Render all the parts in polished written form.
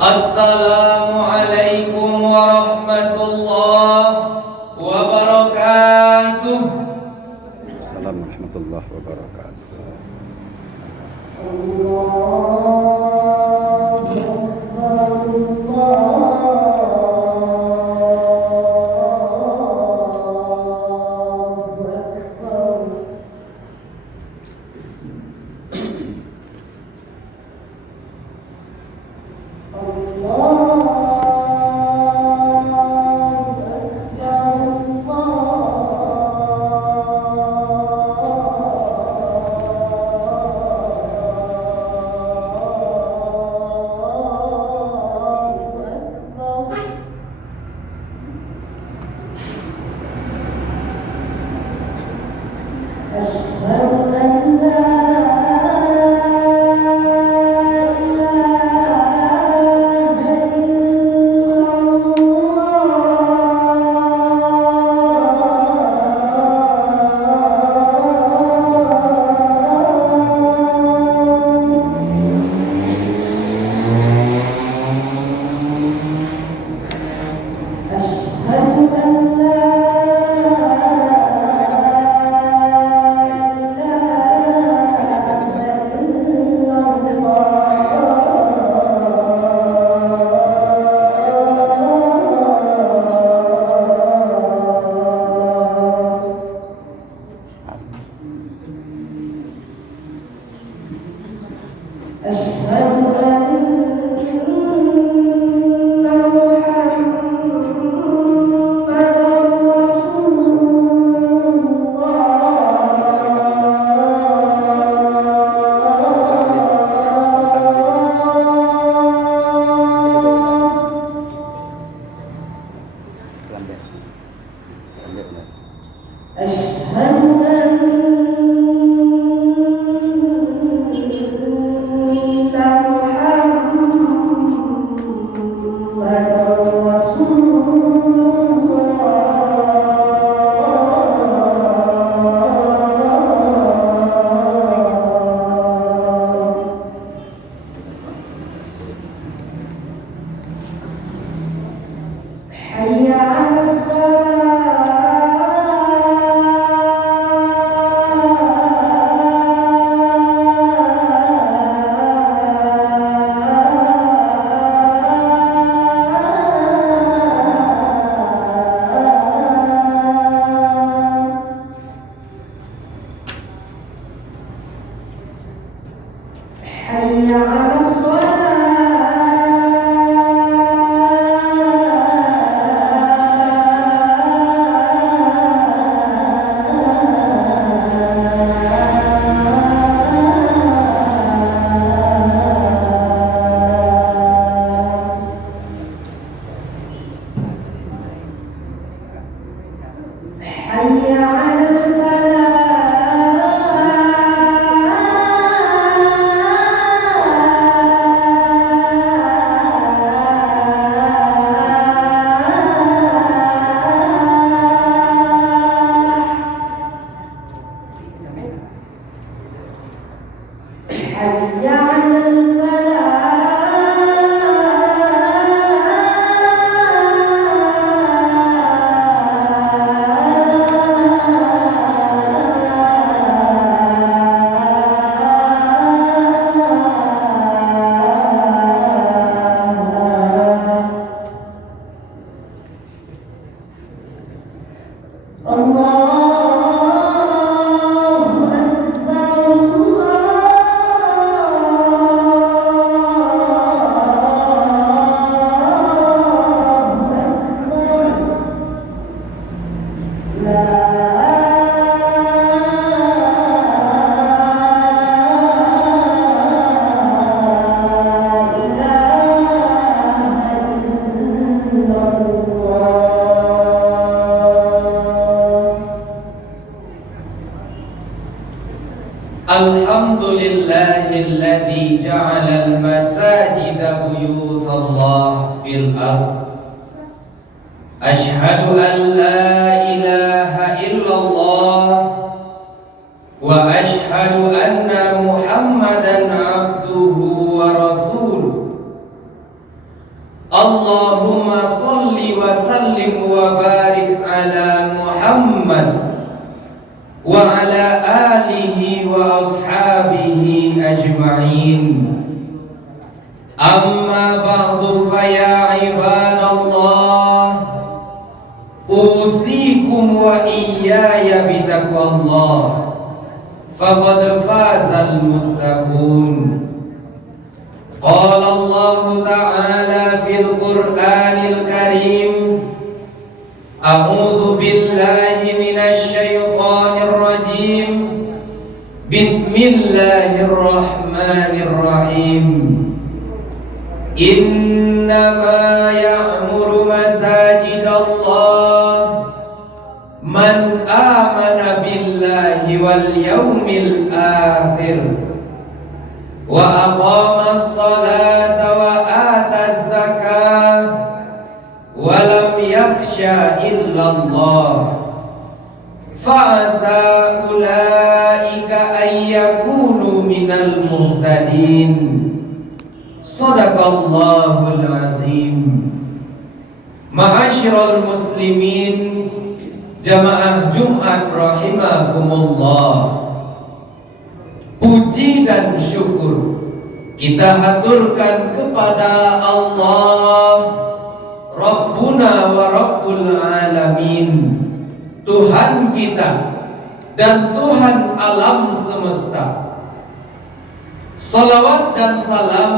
Assalamualaikum warahmatullahi wabarakatuh. Assalamualaikum warahmatullahi wabarakatuh. Alhamdulillahilladzi ja'alal masajida buyutallah fil ardh. Ashhadu an la ilaha illallah wa ashhadu anna Muhammadan abduhu wa rasuluh. Allahumma salli wa sallim wa barik ala Muhammad wa ala alihi wa ashabihi ajma'in. Amma ba'du fa ya ibadallah, usikum wa iyaya bitaqwallah, faqad fazal muttaqun. Qala Allah ta'ala fil Qur'anil Karim, a'udzu billahi minasy syaithanir rajim. Bismillahirrahmanirrahim. Innama ya'muru masajidallah man amana billahi wal yawmil akhir wa aqama as-salata wa ata az-zakah wa lam yakhsha illa Allah fa asa ulaika ay yakunu minal muhtadin. Shadaqallahul azim. Ma'asyiral muslimin, jamaah Jumat rahimakumullah. Puji dan syukur kita haturkan kepada Allah Rabbuna wa Rabbul Alamin, Tuhan kita dan Tuhan alam semesta. Salawat dan salam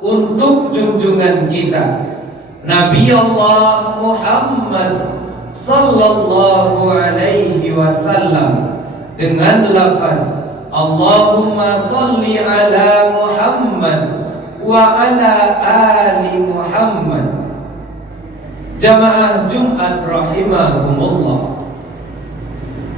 untuk junjungan kita Nabi Allah Muhammad sallallahu alaihi wasallam dengan lafaz Allahumma salli ala Muhammad wa ala ali Muhammad. Jamaah Jumat rahimakumullah,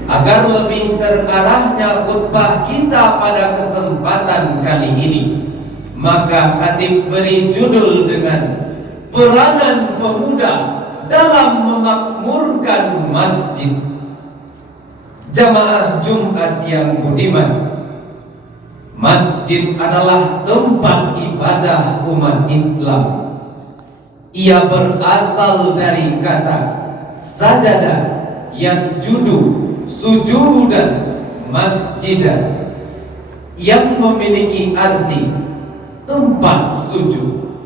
agar lebih terarahnya khutbah kita pada kesempatan kali ini, maka khatib beri judul dengan peranan pemuda dalam memakmurkan masjid. Jamaah Jumat yang budiman, masjid adalah tempat ibadah umat Islam. Ia berasal dari kata sajadah, yasjudu, sujudan, masjidan, yang memiliki arti tempat sujud.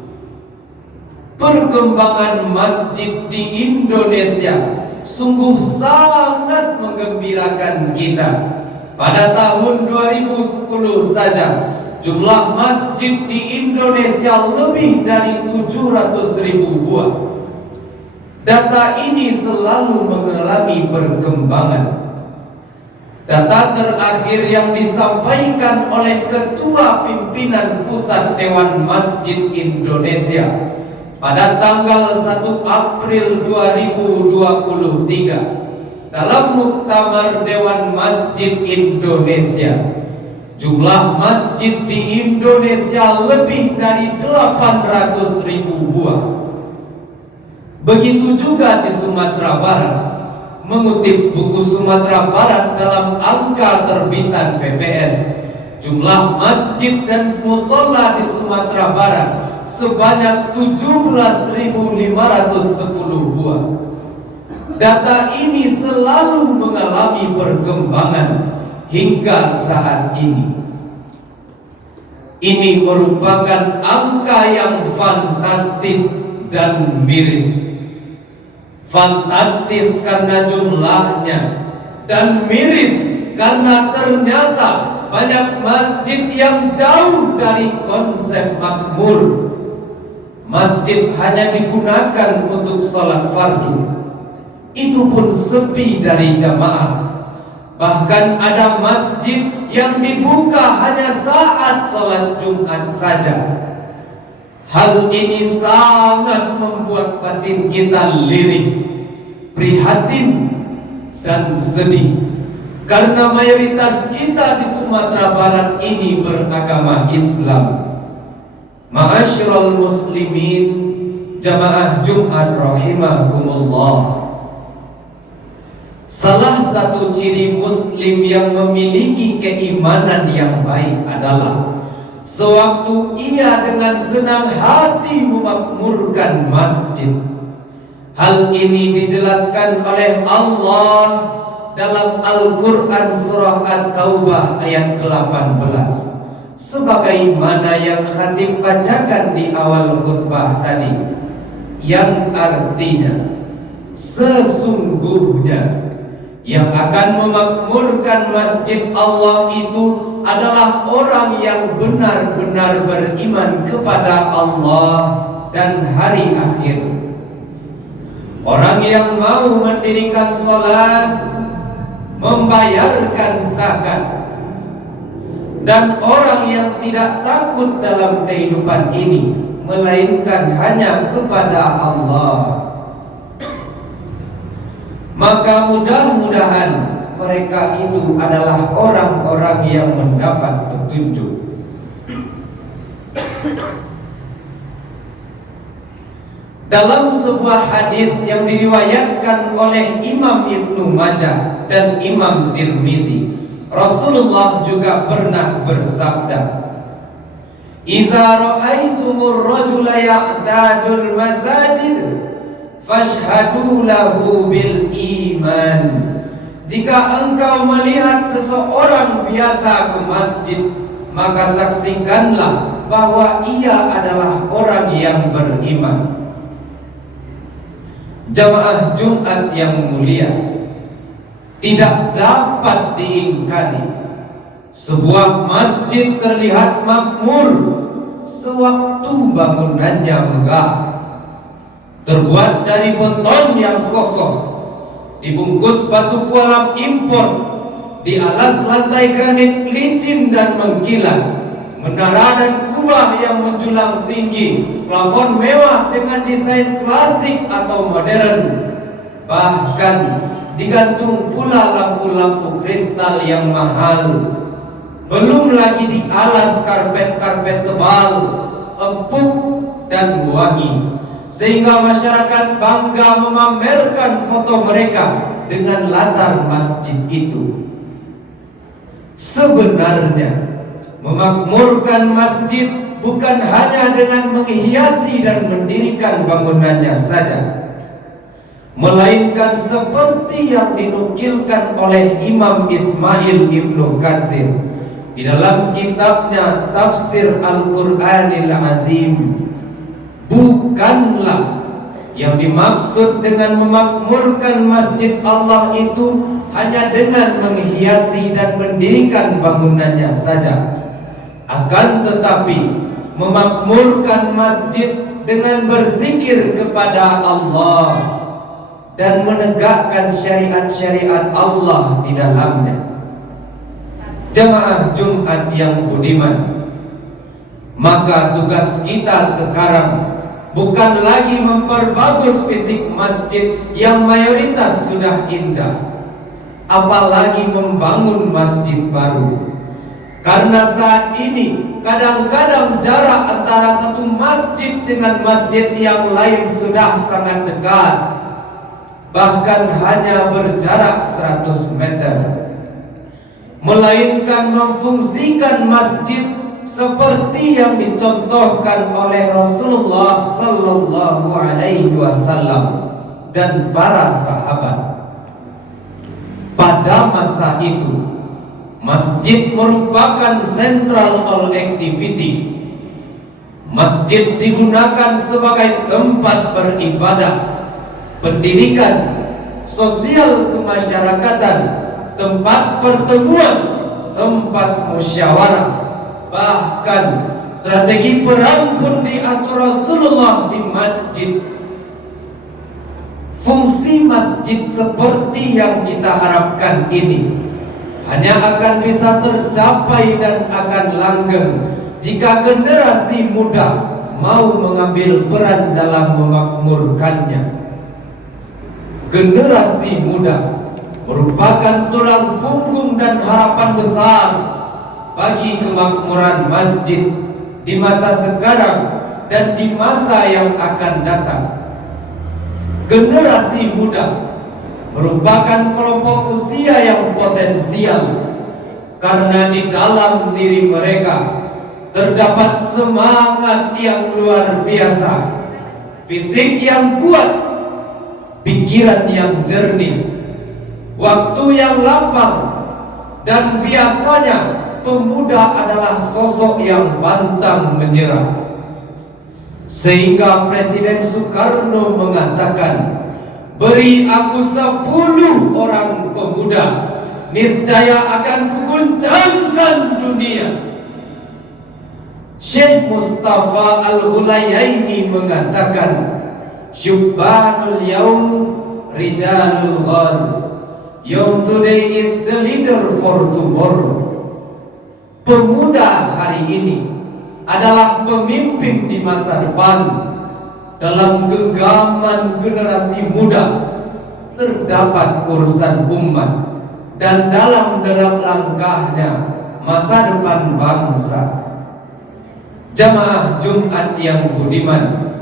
Perkembangan masjid di Indonesia sungguh sangat menggembirakan kita. Pada tahun 2010 saja jumlah masjid di Indonesia lebih dari 700.000 buah. Data ini selalu mengalami perkembangan. Data terakhir yang disampaikan oleh Ketua Pimpinan Pusat Dewan Masjid Indonesia pada tanggal 1 April 2023 dalam Muktamar Dewan Masjid Indonesia, jumlah masjid di Indonesia lebih dari 800.000 buah. Begitu juga di Sumatera Barat. Mengutip buku Sumatera Barat dalam angka terbitan BPS, jumlah masjid dan musola di Sumatera Barat sebanyak 17.510 buah. Data ini selalu mengalami perkembangan hingga saat ini. Ini merupakan angka yang fantastis dan miris. Fantastis karena jumlahnya, dan miris karena ternyata banyak masjid yang jauh dari konsep makmur. Masjid hanya digunakan untuk sholat fardu, itu pun sepi dari jamaah. Bahkan ada masjid yang dibuka hanya saat sholat Jumat saja. Hal ini sangat membuat batin kita lirih, prihatin, dan sedih, karena mayoritas kita di Sumatera Barat ini beragama Islam. Ma'asyiral muslimin, jamaah Jumat rahimakumullah. Salah satu ciri muslim yang memiliki keimanan yang baik adalah sewaktu ia dengan senang hati memakmurkan masjid. Hal ini dijelaskan oleh Allah dalam Al-Quran surah At-Taubah ayat ke-18, sebagaimana yang khatib bacakan di awal khutbah tadi, yang artinya sesungguhnya yang akan memakmurkan masjid Allah itu adalah orang yang benar-benar beriman kepada Allah dan hari akhir. Orang yang mau mendirikan sholat, membayarkan zakat, dan orang yang tidak takut dalam kehidupan ini melainkan hanya kepada Allah, maka mudah-mudahan mereka itu adalah orang-orang yang mendapat petunjuk. Dalam sebuah hadis yang diriwayatkan oleh Imam Ibnu Majah dan Imam Tirmizi, Rasulullah juga pernah bersabda, "Idza ra'aitumur rajula ya'tadul masajid fashhadu lahu bil iman." Jika engkau melihat seseorang biasa ke masjid, maka saksikanlah bahwa ia adalah orang yang beriman. Jamaah Jumat yang mulia, tidak dapat diingkari, sebuah masjid terlihat makmur sewaktu bangunannya megah, terbuat dari beton yang kokoh, dibungkus batu kualam impor, di alas lantai granit licin dan mengkilat, menara dan kubah yang menjulang tinggi, plafon mewah dengan desain klasik atau modern, bahkan digantung pula lampu-lampu kristal yang mahal. Belum lagi di alas karpet-karpet tebal, empuk dan wangi, sehingga masyarakat bangga memamerkan foto mereka dengan latar masjid itu. Sebenarnya memakmurkan masjid bukan hanya dengan menghiasi dan mendirikan bangunannya saja, melainkan seperti yang dinukilkan oleh Imam Ismail Ibnu Katsir di dalam kitabnya Tafsir Al-Quranil Azim. Bukanlah yang dimaksud dengan memakmurkan masjid Allah itu hanya dengan menghiasi dan mendirikan bangunannya saja, akan tetapi memakmurkan masjid dengan berzikir kepada Allah dan menegakkan syariat-syariat Allah di dalamnya. Jamaah Jumat yang budiman, maka tugas kita sekarang bukan lagi memperbagus fisik masjid yang mayoritas sudah indah, apalagi membangun masjid baru. Karena saat ini kadang-kadang jarak antara satu masjid dengan masjid yang lain sudah sangat dekat, bahkan hanya berjarak 100 meter. Melainkan memfungsikan masjid seperti yang dicontohkan oleh Rasulullah sallallahu alaihi wasallam dan para sahabat. Pada masa itu, masjid merupakan central all activity. Masjid digunakan sebagai tempat beribadah, pendidikan, sosial kemasyarakatan, tempat pertemuan, tempat musyawarah, bahkan strategi perang pun diatur Rasulullah di masjid. Fungsi masjid seperti yang kita harapkan ini hanya akan bisa tercapai dan akan langgeng jika generasi muda mau mengambil peran dalam memakmurkannya. Generasi muda merupakan tulang punggung dan harapan besar bagi kemakmuran masjid di masa sekarang dan di masa yang akan datang. Generasi muda merupakan kelompok usia yang potensial, karena di dalam diri mereka terdapat semangat yang luar biasa, fisik yang kuat, pikiran yang jernih, waktu yang lapang, dan biasanya pemuda adalah sosok yang pantang menyerah. Sehingga Presiden Soekarno mengatakan, beri aku 10 orang pemuda, niscaya akan kuguncangkan dunia. Syekh Mustafa Al-Hulayaini mengatakan, Syubbanul yaum rijalul ghad. Young today is the leader for tomorrow. Pemuda hari ini adalah pemimpin di masa depan. Dalam genggaman generasi muda terdapat urusan umat, dan dalam derap langkahnya masa depan bangsa. Jamaah Jumat yang budiman,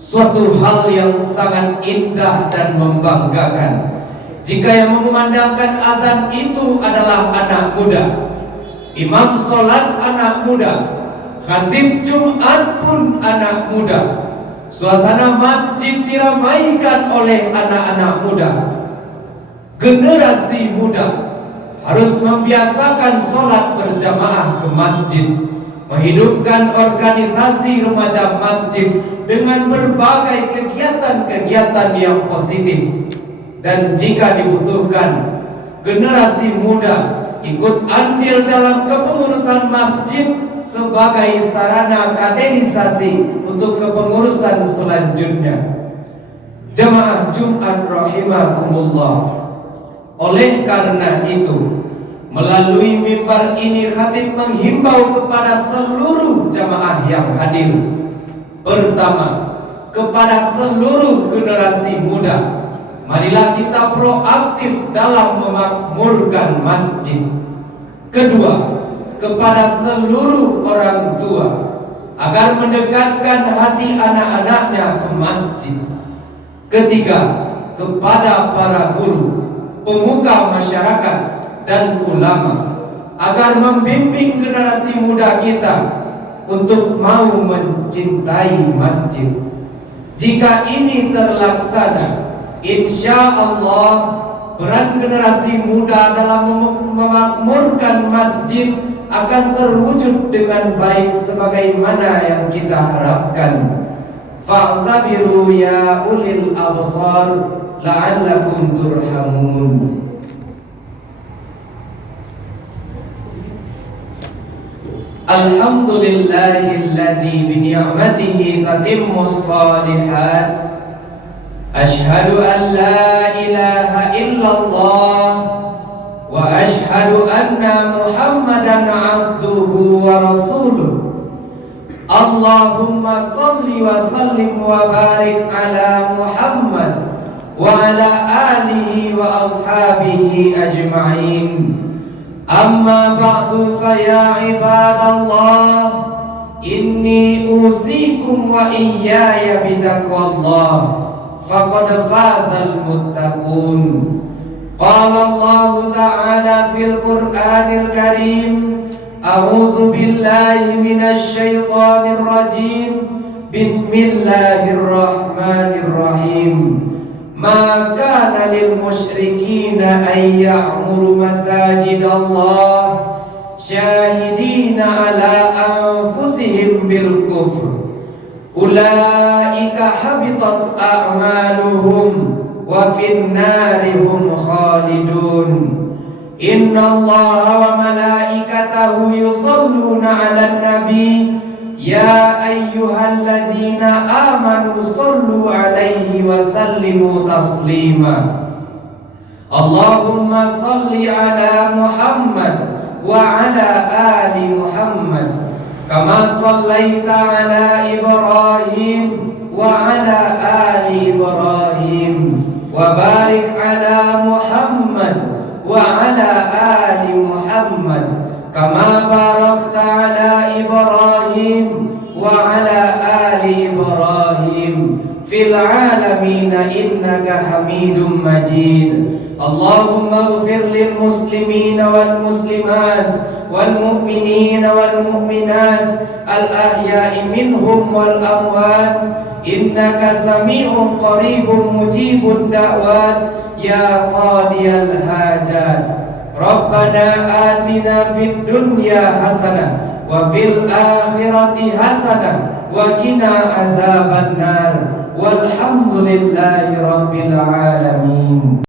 suatu hal yang sangat indah dan membanggakan jika yang mengumandangkan azan itu adalah anak muda, imam sholat anak muda, khatib Jumat pun anak muda. Suasana masjid diramaikan oleh anak-anak muda. Generasi muda harus membiasakan sholat berjamaah ke masjid, menghidupkan organisasi remaja masjid dengan berbagai kegiatan-kegiatan yang positif. Dan jika dibutuhkan, generasi muda ikut andil dalam kepengurusan masjid sebagai sarana kaderisasi untuk kepengurusan selanjutnya. Jamaah Jumat rahimakumullah, oleh karena itu, melalui mimbar ini khatib menghimbau kepada seluruh jamaah yang hadir. Pertama, kepada seluruh generasi muda, marilah kita proaktif dalam memakmurkan masjid. Kedua, kepada seluruh orang tua, agar mendekatkan hati anak-anaknya ke masjid. Ketiga, kepada para guru, pemuka masyarakat, dan ulama, agar membimbing generasi muda kita untuk mau mencintai masjid. Jika ini terlaksana, insya Allah peran generasi muda dalam memakmurkan masjid akan terwujud dengan baik sebagaimana yang kita harapkan. Fa'tabiru ya ulil absar la'allakum turhamun. Alhamdulillahilladzi bi ni'matihi tatimmus shalihat. Ashhadu an la ilaha illallah wa ashhadu anna Muhammadan abduhu wa rasuluh. Allahumma salli wa sallim wa barik ala Muhammad wa ala alihi wa ashabihi ajma'in. Amma ba'du fa ya ibadallah, inni usikum wa iyaya bitaqwallah, faqad fazal muttaqun. Qala Allah ta'ala fil Qur'anil Karim, a'udzu billahi minasy syaithanir rajim. Bismillahirrahmanirrahim. Ma kana lil musyrikina ay ya'muru masajidallah syahidina ala anfusihim bil kufr. Ulaika habitat a'maluhum wa fin nari hum khalidun. Innallaha wa malaikatahu yusalluna 'alan nabi ya ayyuhalladzina amanu sallu 'alaihi wa sallimu taslima. Allahumma salli 'ala Muhammad wa 'ala ali Muhammad kama sallaita ala Ibrahim wa ala ali Ibrahim wa barik ala Muhammad wa ala ali Muhammad kama barakta ala Ibrahim wa ala ali Ibrahim fil alamin innaka Hamidum Majid. Allahumma ighfir lil muslimina wal muslimat wal mu'minina wal mu'minat al-ahya'i minhum wal amwat innaka sami'un qaribun mujibud da'wat ya qadiyal hajat. Rabbana atina fid dunya hasanah wa fil akhirati hasanah wa qina adzabannar walhamdulillahi rabbil alamin.